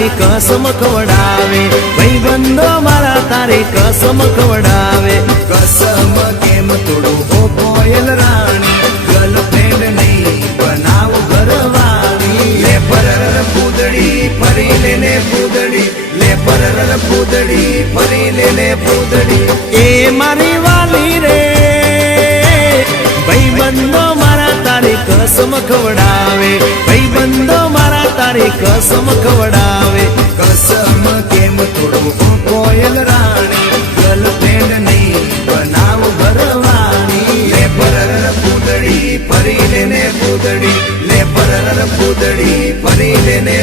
કસમ ખવડાવે. ભાઈબંધો મારા તારી કસમ ખવડાવે. કસમ કેમ તોડું? ઓ કોયલ રાણી ગર્લફ્રેન્ડ નહીં બનાવ ઘરવાળી. લે પરર પૂદડી ફરી લેને પૂદડી. લે પરર પૂદડી ફરી લેને પૂદડી. એ મારી વાલી રે. ભાઈબંધો મારા તારી કસમ ખવડાવે. તારી કસમ ખવડાવે કસમ કેમ તોડું કોયલ રાણી ગર્લફ્રેન્ડ નહીં, બનાવ ભરવાની. લે પરર પૂદડી, ફરી લેને પૂદડી. લે પરર પૂદડી, ફરી લેને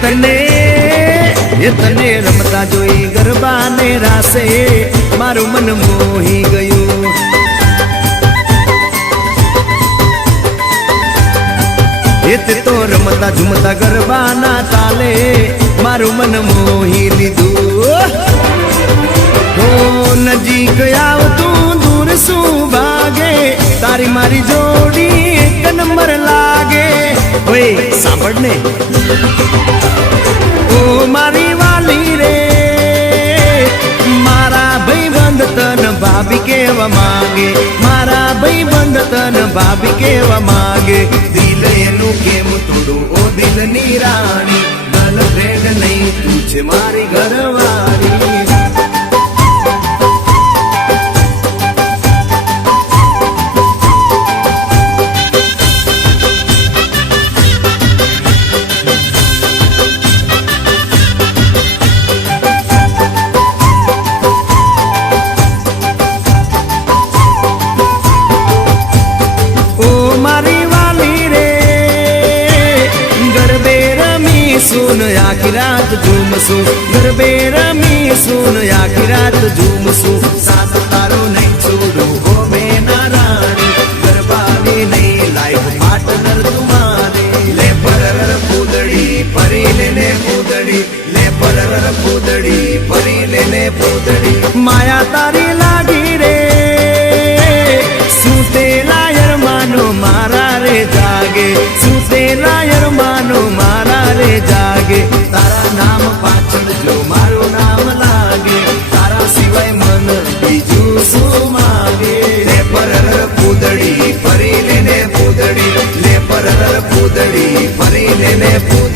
તને એ તને રમતા જોઈ ગરબાને રાસે. મારું મન મોહી ગયું એ તો રમતા ઝુમતા ગરબાના તાલે મારું મન મોહી લીધું. નજીક આવતું દૂર શું ભાગે? તારી મારી જોડી એક નંબર લાગે. ઓય, સાંભળ ને. ઓ મારી વાલી રે, મારા ભાઈ બંધ તન ભાભી કેવા માંગે? મારા ભાઈ બંધ તન ભાભી કેવા માંગે? એનું કેમ તોડું? ઓ દિલની રાણી ગર્લફ્રેન્ડ નહીં તું છે મારી ઘરવાળી. સુન આખી રાત ઝૂમશું ગરબે રમી સુન આખી રાત ઝૂમશું સાત તારો નહીં છોડું હો બેના રાણી ગરબાની નહીં લાઈફ પાર્ટનર તુમારી લે પરર પૂદડી પરી લેને પૂદડી લે પરર પૂદડી ફરી લેને પૂદડી માયા તારી લાગી રે સુતેલા યરમાનો મારા રે જાગે સુતેલા યરમાનો મારા રે જાગે ફરી લેને